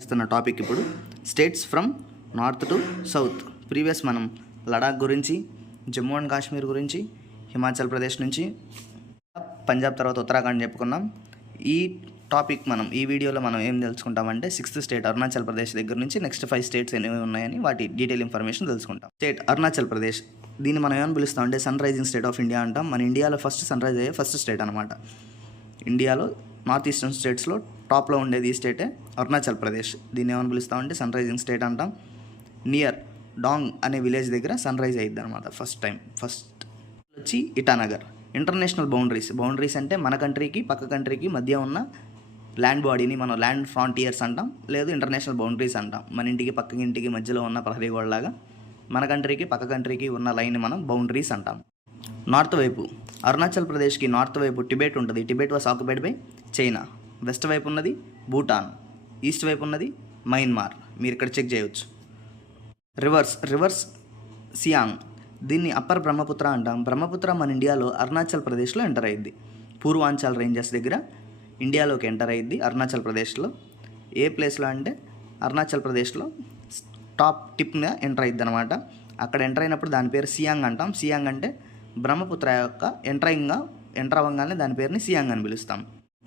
వస్తున్న టాపిక్ ఇప్పుడు states from north to south. Previous మనం లడాక్ గురించి, జమ్మూ అండ్ కాశ్మీర్ గురించి, హిమాచల్ ప్రదేశ్ నుంచి పంజాబ్ తర్వాత ఉత్తరాఖండ్ చెప్పుకున్నాం. ఈ టాపిక్ ఈ వీడియోలో మనం ఏం తెలుసుకుంటామంటే 6th స్టేట్ అరుణాచల్ ప్రదేశ్ దగ్గర నుంచి నెక్స్ట్ 5 స్టేట్స్ ఎన్ని ఉన్నాయని వాటి డీటెయిల్ ఇన్ఫర్మేషన్ తెలుసుకుంటాం. స్టేట్ అరుణాచల్ ప్రదేశ్, దీన్ని మనం ఏమని పిలుస్తాం అంటే sun rising state of India అంటాం. మన ఇండియాలో ఫస్ట్ సన్ రైజ్ అయ్యే ఫస్ట్ స్టేట్ అనమాట. ఇండియాలో నార్త్ ఈస్టర్న్ స్టేట్స్లో టాప్లో ఉండేది ఈ స్టేటే అరుణాచల్ ప్రదేశ్. దీన్ని ఏమని పిలుస్తామంటే సన్ రైజింగ్ స్టేట్ అంటాం. నియర్ డాంగ్ అనే విలేజ్ దగ్గర సన్ రైజ్ అయ్యిద్ది అనమాట ఫస్ట్ వచ్చి ఇటానగర్. ఇంటర్నేషనల్ బౌండరీస్ అంటే మన కంట్రీకి పక్క కంట్రీకి మధ్య ఉన్న ల్యాండ్ బాడీని మనం ల్యాండ్ ఫ్రాంటియర్స్ అంటాం, లేదు ఇంటర్నేషనల్ బౌండరీస్ అంటాం. మన ఇంటికి పక్క ఇంటికి మధ్యలో ఉన్న ప్రహరీ గోడలాగా మన కంట్రీకి పక్క కంట్రీకి ఉన్న లైన్ మనం బౌండరీస్ అంటాం. నార్త్ వైపు అరుణాచల్ ప్రదేశ్కి నార్త్ వైపు టిబెట్ ఉంటుంది. Tibet was occupied by China. West వైపు ఉన్నది భూటాన్. ఈస్ట్ వైపు ఉన్నది మయన్మార్. మీరు ఇక్కడ చెక్ చేయవచ్చు. రివర్స్ సియాంగ్, దీన్ని అప్పర్ బ్రహ్మపుత్ర అంటాం. బ్రహ్మపుత్ర మన ఇండియాలో అరుణాచల్ ప్రదేశ్లో ఎంటర్ అయ్యిద్ది. పూర్వాంచల్ రేంజెస్ దగ్గర ఇండియాలోకి ఎంటర్ అయ్యిద్ది అరుణాచల్ ప్రదేశ్లో. ఏ ప్లేస్లో అంటే అరుణాచల్ ప్రదేశ్లో టాప్ టిప్గా ఎంటర్ అయ్యిద్ది అనమాట. అక్కడ ఎంటర్ అయినప్పుడు దాని పేరు సియాంగ్ అంటాం. సియాంగ్ అంటే బ్రహ్మపుత్ర యొక్క ఎంటర్ అవ్వగానే దాని పేరుని సియాంగ్ అని పిలుస్తాం.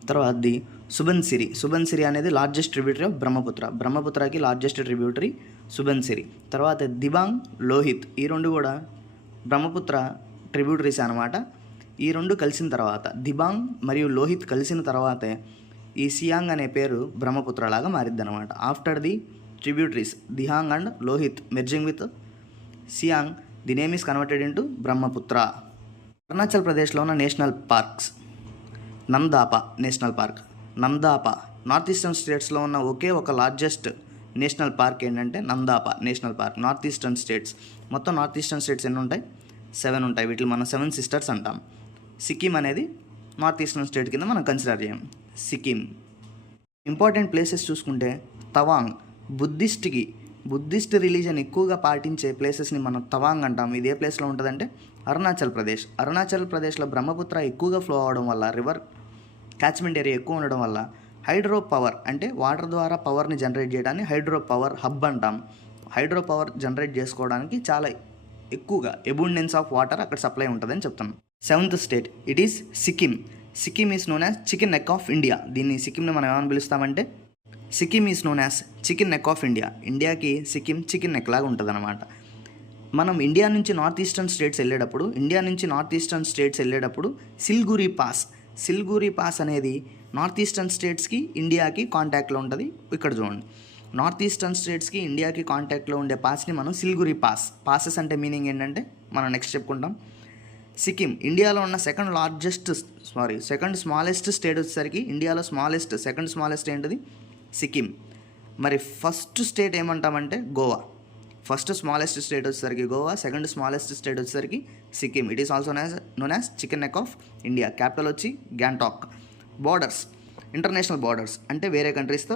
తర్వాతది సుబన్సిరి అనేది లార్జెస్ట్ ట్రిబ్యూటరీ ఆఫ్ బ్రహ్మపుత్రకి లార్జెస్ట్ ట్రిబ్యూటరీ సుబన్సిరి. తర్వాత దిబాంగ్, లోహిత్, ఈ రెండు కూడా బ్రహ్మపుత్ర ట్రిబ్యూటరీస్ అనమాట. ఈ రెండు కలిసిన తర్వాత దిబాంగ్ మరియు లోహిత్ కలిసిన తర్వాతే ఈ సియాంగ్ అనే పేరు బ్రహ్మపుత్ర లాగా మారిద్ది అనమాట. After the tributaries Dihang and Lohit merging with Siang, the name is converted into Brahmaputra. Arunachal ప్రదేశ్లో ఉన్న national parks. Namdapha national park. North eastern స్టేట్స్లో ఉన్న ఒకే ఒక లార్జెస్ట్ నేషనల్ పార్క్ ఏంటంటే Namdapha national park. North eastern states మొత్తం నార్త్ ఈస్టర్న్ స్టేట్స్ ఎన్ని ఉంటాయి? 7 ఉంటాయి. వీటిని మనం 7 సిస్టర్స్ అంటాం. సిక్కిం అనేది నార్త్ ఈస్టర్న్ స్టేట్ కింద మనం కన్సిడర్ చేయం. సిక్కిం. ఇంపార్టెంట్ ప్లేసెస్ చూసుకుంటే తవాంగ్, బుద్ధిస్ట్ రిలీజన్ ఎక్కువగా పాటించే ప్లేసెస్ని మనం తవాంగ్ అంటాం. ఇది ఏ ప్లేస్లో ఉంటుందంటే అరుణాచల్ ప్రదేశ్లో బ్రహ్మపుత్ర ఎక్కువగా ఫ్లో అవడం వల్ల, రివర్ క్యాచ్మెంట్ ఏరియా ఎక్కువ ఉండడం వల్ల హైడ్రో పవర్ అంటే వాటర్ ద్వారా పవర్ని జనరేట్ చేయడాన్ని హైడ్రో పవర్ హబ్ అంటాం. హైడ్రో పవర్ జనరేట్ చేసుకోవడానికి చాలా ఎక్కువగా అబుండెన్స్ ఆఫ్ వాటర్ అక్కడ సప్లై ఉంటుందని చెప్తున్నాం. 7th state it is Sikkim is known as chicken neck of India. దీన్ని సిక్కింని మనం ఏమని పిలుస్తామంటే Sikkim is known as chicken neck of India. ఇండియాకి సిక్కిం చికెన్ నెక్ లాగా ఉంటుంది అనమాట. మనం ఇండియా నుంచి నార్త్ ఈస్టర్న్ స్టేట్స్ వెళ్ళేటప్పుడు సిల్గురి పాస్ అనేది నార్త్ ఈస్టర్న్ స్టేట్స్కి ఇండియాకి కాంటాక్ట్లో ఉంటుంది. ఇక్కడ చూడండి, నార్త్ ఈస్టర్న్ స్టేట్స్కి ఇండియాకి కాంటాక్ట్లో ఉండే పాస్ని మనం సిల్గురి పాసెస్ అంటే మీనింగ్ ఏంటంటే మనం నెక్స్ట్ చెప్పుకుంటాం. సిక్కిం ఇండియాలో ఉన్న సెకండ్ స్మాలెస్ట్ స్టేట్ వచ్చేసరికి ఇండియాలో సెకండ్ స్మాలెస్ట్ ఏంటిది? సిక్కిం. మరి ఫస్ట్ స్టేట్ ఏమంటామంటే గోవా. ఫస్ట్ స్మాలెస్ట్ స్టేట్ వచ్చేసరికి గోవా, సెకండ్ స్మాలెస్ట్ స్టేట్ వచ్చేసరికి Sikkim. It is also known as chicken neck of India. Capital వచ్చి గ్యాంటాక్. ఇంటర్నేషనల్ బార్డర్స్ అంటే వేరే కంట్రీస్తో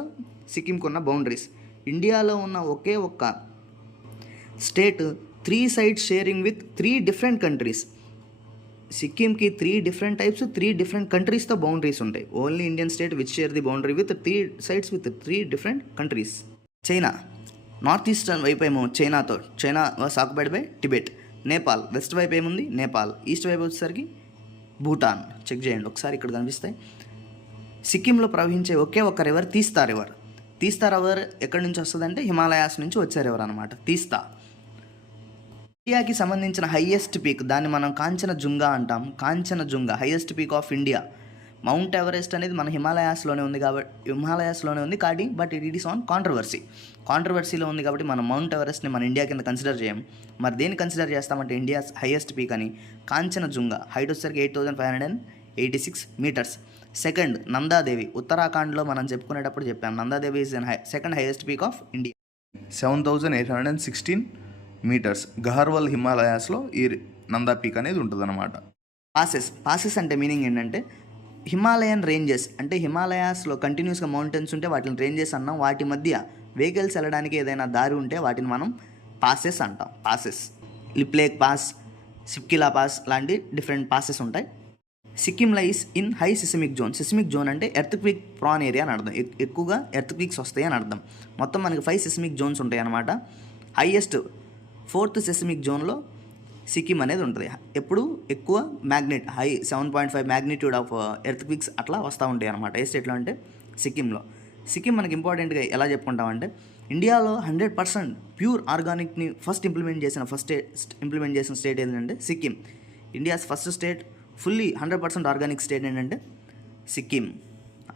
సిక్కింకి ఉన్న బౌండరీస్. ఇండియాలో ఉన్న ఒకే ఒక్క state 3 sides sharing with 3 different countries. సిక్కింకి 3 different types 3 different కంట్రీస్తో బౌండరీస్ ఉంటాయి. Only Indian state which share the boundary with 3 sides with 3 different countries. China north eastern వైపు ఏమో China was occupied by Tibet. Nepal west వైపు ఏముంది? నేపాల్. ఈస్ట్ వైపు వచ్చేసరికి భూటాన్. చెక్ చేయండి ఒకసారి, ఇక్కడ కనిపిస్తాయి. సిక్కింలో ప్రవహించే ఒకే ఒక రివర్ తీస్తా రివర్ ఎక్కడి నుంచి వస్తుందంటే హిమాలయాస్ నుంచి వచ్చే రివర్ అనమాట తీస్తా. ఇండియాకి సంబంధించిన హైయెస్ట్ పీక్, దాన్ని మనం కాంచనజుంగా అంటాం. Highest peak of India. Mount Everest అనేది మన హిమాలయాస్లోనే ఉంది కాబట్టి బట్ ఇట్ ఈస్ ఆన్ కాంట్రవర్సీలో ఉంది కాబట్టి మనం మౌంట్ ఎవరెస్ట్ని మన ఇండియా కింద కన్సిడర్ చేయం. మరి దేన్ని కన్సిడర్ చేస్తామంటే ఇండియాస్ హైయెస్ట్ పీక్ అని కాంచనజుంగా. హైట్ వచ్చేసరికి 8,586 meters. సెకండ్ నందాదేవి. ఉత్తరాఖండ్లో మనం చెప్పుకునేటప్పుడు చెప్పాం Nanda Devi is second highest peak of India, 7,816 meters. గహర్వల్ హిమాలయాస్లో ఈ నందా పీక్ అనేది ఉంటుందన్నమాట. పాసెస్ అంటే మీనింగ్ ఏంటంటే హిమాలయన్ రేంజెస్ అంటే హిమాలయాస్లో కంటిన్యూస్గా మౌంటైన్స్ ఉంటే వాటిని రేంజెస్ అన్నాం. వాటి మధ్య వెహికల్స్ వెళ్ళడానికి ఏదైనా దారి ఉంటే వాటిని మనం పాసెస్ అంటాం. లిప్లేక్ పాస్, సిప్కిలా పాస్ లాంటి డిఫరెంట్ పాసెస్ ఉంటాయి. Sikkim lies in high seismic zone. Seismic zone అంటే ఎర్త్క్విక్ ప్రాన్ ఏరియా అని అర్థం. ఎక్కువగా ఎర్త్క్విక్స్ వస్తాయి అని అర్థం. మొత్తం మనకి 5 సిస్మిక్ జోన్స్ ఉంటాయి అన్నమాట. హైయెస్ట్ 4th సిస్మిక్ జోన్లో సిక్కిం అనేది ఉంటుంది. ఎప్పుడు ఎక్కువ 7.5 మ్యాగ్నిట్యూడ్ ఆఫ్ ఎర్త్క్విక్స్ అట్లా వస్తూ ఉంటాయి అనమాట. ఏ స్టేట్లో అంటే సిక్కింలో. సిక్కిం మనకి ఇంపార్టెంట్గా ఎలా చెప్పుకుంటామంటే ఇండియాలో 100% ప్యూర్ ఆర్గానిక్ని ఫస్ట్ ఇంప్లిమెంట్ చేసిన స్టేట్ ఏంటంటే Sikkim. India's first state fully 100% organic state ఏంటంటే Sikkim.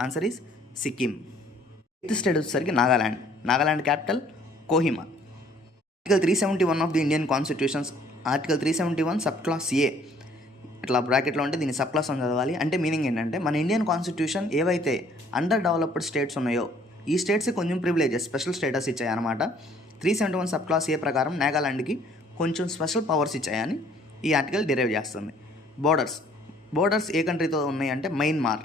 Answer is Sikkim. 8th state వచ్చేసరికి Nagaland capital Kohima. Article 371 of the Indian constitutions. Article 371 sub clause A ఇట్లా బ్రాకెట్లో ఉంటే దీన్ని సబ్ క్లాస్ అని చదవాలి. అంటే మీనింగ్ ఏంటంటే మన ఇండియన్ కాన్స్టిట్యూషన్ ఏవైతే అండర్ డెవలప్డ్ స్టేట్స్ ఉన్నాయో ఈ స్టేట్స్కి కొంచెం ప్రివిలేజెస్, స్పెషల్ స్టేటస్ ఇచ్చాయన్నమాట. 371 సబ్ క్లాస్ ఏ ప్రకారం నాగాలాండ్కి కొంచెం స్పెషల్ పవర్స్ ఇచ్చాయని ఈ ఆర్టికల్ డిరైవ్ చేస్తుంది. బోర్డర్స్ ఏ కంట్రీతో ఉన్నాయంటే మయన్మార్.